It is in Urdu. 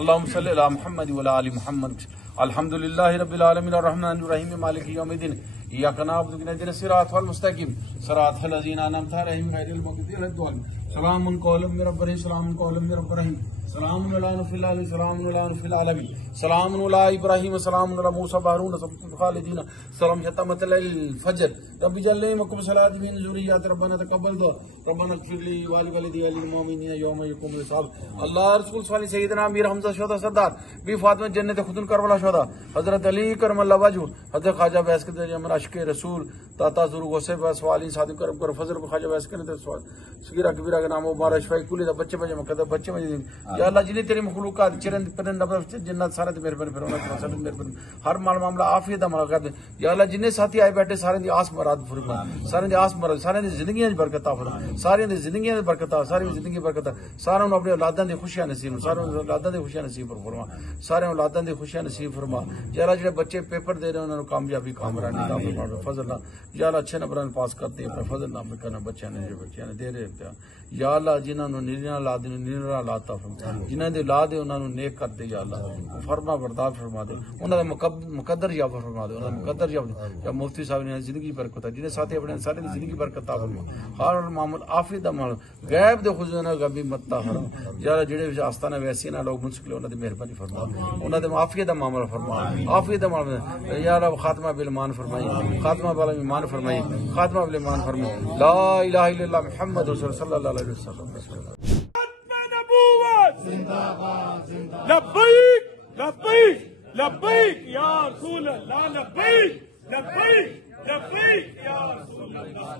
اللهم صل على محمد وعلى آل محمد. الحمد لله رب العالمين الرحمن الرحيم مالك يوم الدين إياك نعبد وإياك نستعين الصراط المستقيم صراط الذين أنعمت عليهم غير المغضوب عليهم ولا الضالين. سلام قولا من رب رحيم سلام قولا من رب رحيم سلام على نوح في العالمين سلام على نوح في العالمين سلام على إبراهيم سلام على موسى وهارون خالدين سلام شتمت الفجر رب جل مكم صلاة من ذريات ربنا تقبل دعاء ربنا اغفر لي ولوالدي وللمؤمنين يوم يقوم الحساب. اللہ رسول صلی سیدنا امیر حمزہ شہداء سردار بی فاطمہ جنت خدن کربلا شہداء حضرت علی کرم اللہ وجہ حضرت خواجہ بیس کے درجہ من عشق رسول تاتا ضرور غصے بس والی صادق کرم کر فضل خواجہ بیس کے نت صغیرہ کبیرہ کا نام مبارک شفائی کلی دا بچے بچے مقدر بچے میں یا اللہ جنہیں تیری مخلوقات چرند پرند نبض جنات سارے تے مہربانی فرما سارے مہربانی ہر مال معاملہ عافیت عمل کر دے یا اللہ جنہیں ساتھی آئے بیٹھے سارے دی آس مراد فرما سارے دی آس مراد سارے دی زندگیاں دی برکت عطا فرما سارے دی زندگیاں دی برکت عطا ساری زندگی برکت سارے نو اپنے اولاداں دی خوشیاں نصیب سارے اولاداں دی خوشیاں نصیب فرما سارے اولاداں دی خوشیاں نصیب فرما یا اللہ جڑے بچے پیپر دے رہے ہیں انہاں نو کامیابی کامرانی عطا فرما فضل اللہ یا اللہ اچھے نمبراں پاس کرتے اپنے فضل نام کرنا بچیاں نے جو بچیاں نے دے رہے یا اللہ جنہاں نو نیرا اولاد نے نیرا اولاد عطا فرما جنہاں دے اولاد ہے انہاں نو نیک کر دے یا اللہ فرما بردار فرما دے انہاں دا مقدر یا فرما دے انہاں دا مقدر یا مفتی صاحب نے زندگی برکت ہے جنہیں ساتھی اپنے سارے زندگی برکت عطا فرما ہر معامل عافیت دا مال غیب دے خزانہ غیبی مت فرما یا اللہ جڑے آستانہ ویسی نہ لوگ منسکل انہاں دی مہربانی فرما انہاں دے عافیت دا معاملہ فرما عافیت دا معاملہ یا اللہ خاتمہ بالایمان فرمائی خاتمہ بالایمان فرمائی خاتمہ بالایمان فرمائی لا الہ الا اللہ محمد رسول صلی اللہ علیہ وسلم. لبيك لبيك لبيك يا رسول الله لبيك لبيك لبيك يا رسول الله.